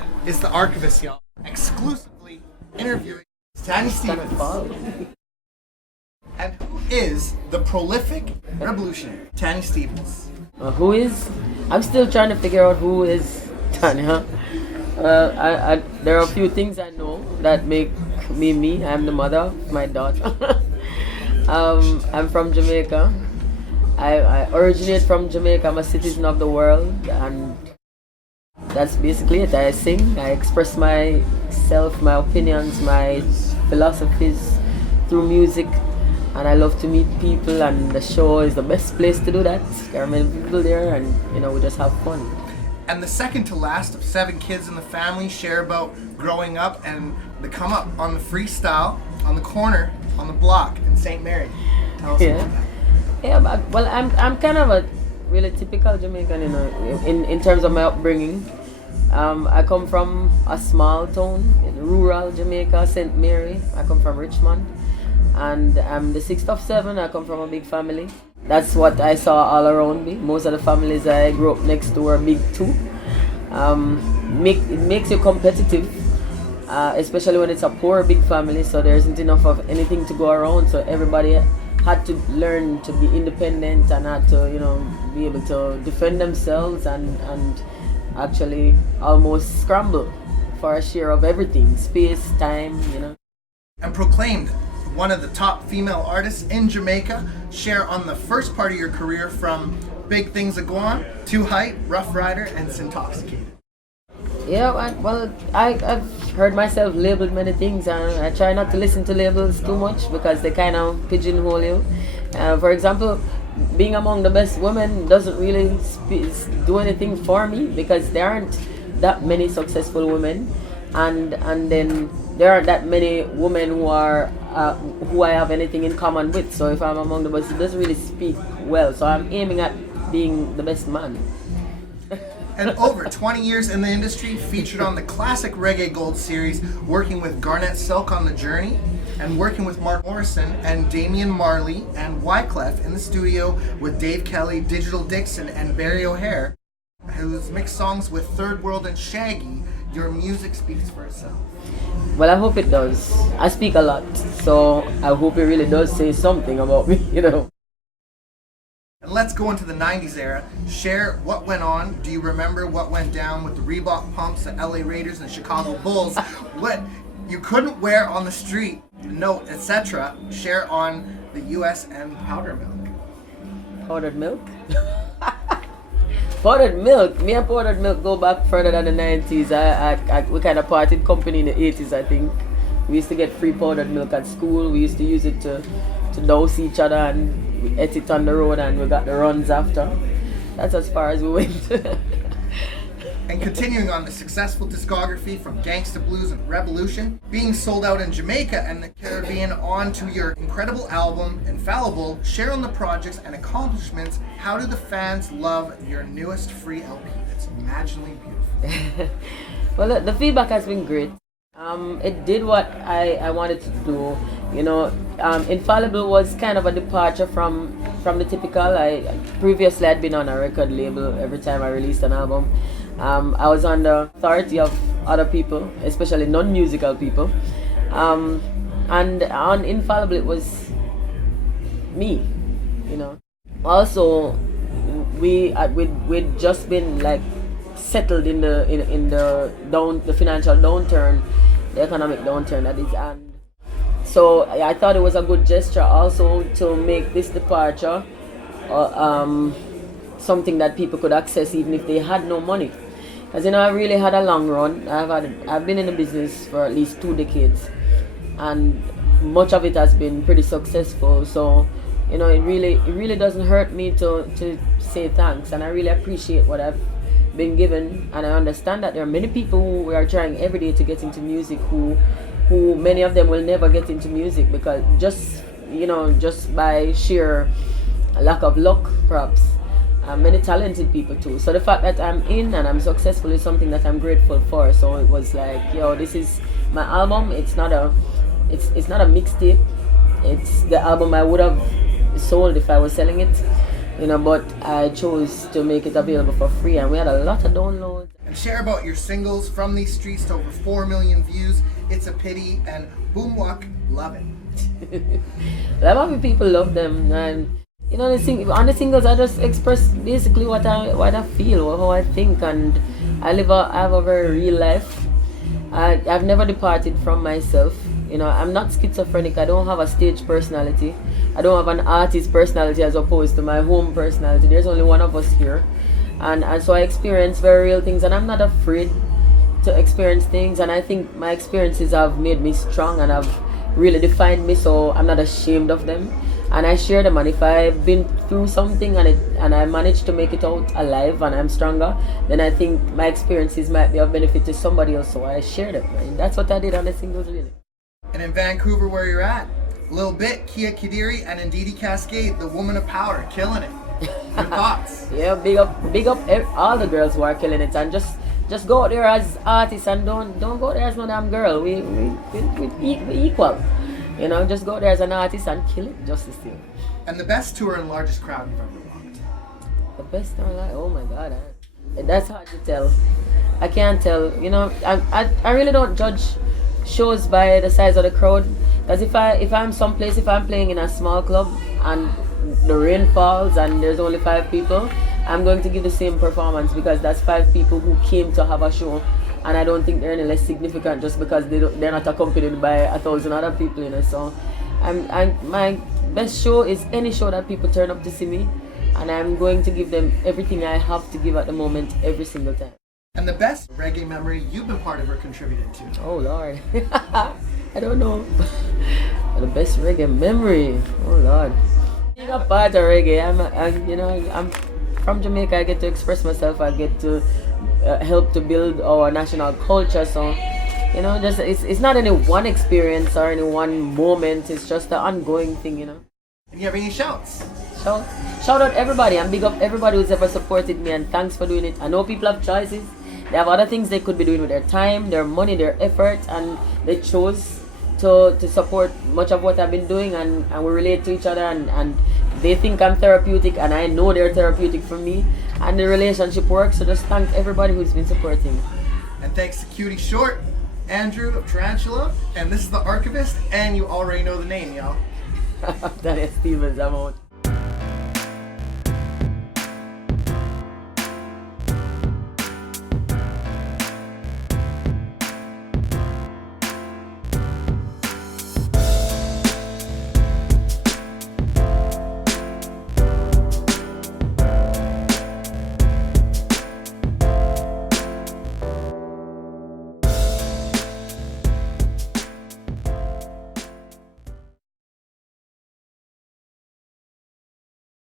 Tanya is the archivist, y'all, exclusively interviewing Tanya Stevens. And who is the prolific revolutionary Tanya Stevens? Who is? I'm still trying to figure out who is Tanya. There are a few things I know that make me me. I'm the mother of my daughter. I'm from Jamaica. I originate from Jamaica. I'm a citizen of the world, and that's basically it. I sing, I express myself, my opinions, my philosophies through music, and I love to meet people, and the show is the best place to do that. There are many people there, and we just have fun. And the second to last of 7 kids in the family share about growing up and the come up on the freestyle on the corner on the block in St. Mary. Tell us about that. Yeah, well, I'm kind of a really typical Jamaican, in terms of my upbringing. I come from a small town in rural Jamaica, St. Mary. I come from Richmond, and I'm the 6th of 7. I come from a big family. That's what I saw all around me. Most of the families I grew up next to were big too. It makes you competitive, especially when it's a poor big family, so there isn't enough of anything to go around, so everybody had to learn to be independent and had to be able to defend themselves and actually almost scramble for a share of everything, space, time. And proclaimed one of the top female artists in Jamaica, share on the first part of your career from Big Things That Go On, Too Hype, Rough Rider, and Intoxicated. Yeah, I've heard myself labeled many things, and I try not to listen to labels too much because they kind of pigeonhole you. For example, being among the best women doesn't really do anything for me because there aren't that many successful women, and then there aren't that many women who I have anything in common with. So if I'm among the best, it doesn't really speak well. So I'm aiming at being the best man. And over 20 years in the industry, featured on the classic Reggae Gold series, working with Garnett Silk on The Journey, and working with Mark Morrison and Damian Marley and Wyclef in the studio with Dave Kelly, Digital Dixon, and Barry O'Hare, who's mixed songs with Third World and Shaggy. Your music speaks for itself. Well, I hope it does. I speak a lot, so I hope it really does say something about me, And let's go into the 90s era. Share what went on. Do you remember what went down with the Reebok pumps, the LA Raiders, and Chicago Bulls? What you couldn't wear on the street, note, etc. Share on the US and powder milk. Powdered milk? Powdered milk? Me and powdered milk go back further than the 90s. We kind of parted company in the 80s, I think. We used to get free powdered milk at school. We used to use it to douse each other, and we ate it on the road, and we got the runs after. That's as far as we went. And continuing on the successful discography from Gangsta Blues and Revolution, being sold out in Jamaica and the Caribbean, on to your incredible album, Infallible, share on the projects and accomplishments. How do the fans love your newest free LP? It's imaginally beautiful. Well, the feedback has been great. It did what I wanted to do. Infallible was kind of a departure from the typical. Previously I'd been on a record label every time I released an album. I was on the authority of other people, especially non-musical people. And on Infallible it was me, Also, we'd just been like settled in the financial downturn, the economic downturn that is, and so I thought it was a good gesture also to make this departure something that people could access even if they had no money. Because I really had a long run. I've been in the business for at least 2 decades, and much of it has been pretty successful. So it really doesn't hurt me to say thanks, and I really appreciate what I've been given, and I understand that there are many people who are trying every day to get into music who many of them will never get into music because just by sheer lack of luck perhaps. Many talented people too. So the fact that I'm in and I'm successful is something that I'm grateful for. So it was like, this is my album. It's not a mixtape. It's the album I would have sold if I was selling it. but I chose to make it available for free, and we had a lot of downloads. And share about your singles From These Streets to over 4 million views, It's a Pity, and Boomwalk, love it. A lot of people love them, and on the singles I just express basically what I feel or how I think, and I have a very real life. I've never departed from myself. I'm not schizophrenic. I don't have a stage personality. I don't have an artist personality as opposed to my home personality. There's only one of us here. And so I experience very real things, and I'm not afraid to experience things. And I think my experiences have made me strong and have really defined me, so I'm not ashamed of them. And I share them, and if I've been through something and I managed to make it out alive and I'm stronger, then I think my experiences might be of benefit to somebody else, so I share them. And that's what I did on the singles, really. And in Vancouver, where you're at, Lil Bit, Kia Kadiri, and Ndidi Cascade, the woman of power, killing it. Your thoughts? Yeah, big up all the girls who are killing it, and just go out there as artists, and don't go there as no damn girl. We equal. Just go there as an artist and kill it just the same. And the best tour and largest crowd you've ever walked? The best tour, oh my God, that's hard to tell. I can't tell. I really don't judge shows by the size of the crowd, because if I'm someplace, if I'm playing in a small club and the rain falls and there's only 5 people, I'm going to give the same performance, because that's 5 people who came to have a show, and I don't think they're any less significant just because they're not accompanied by 1,000 other people. So my best show is any show that people turn up to see me, and I'm going to give them everything I have to give at the moment every single time. And the best reggae memory you've been part of or contributed to? Oh Lord, I don't know. The best reggae memory, oh Lord. Being a part of reggae, I'm from Jamaica. I get to express myself. I get to help to build our national culture. So, it's not any one experience or any one moment. It's just an ongoing thing. And you have any shouts? Shout out everybody and big up everybody who's ever supported me, and thanks for doing it. I know people have choices. They have other things they could be doing with their time, their money, their effort, and they chose to support much of what I've been doing, and we relate to each other, and they think I'm therapeutic, and I know they're therapeutic for me, and the relationship works. So just thank everybody who's been supporting. And thanks to Cutie Short, Andrew of Tarantula, and this is the Archivist, and you already know the name, y'all. Tanya Stevens, I'm out.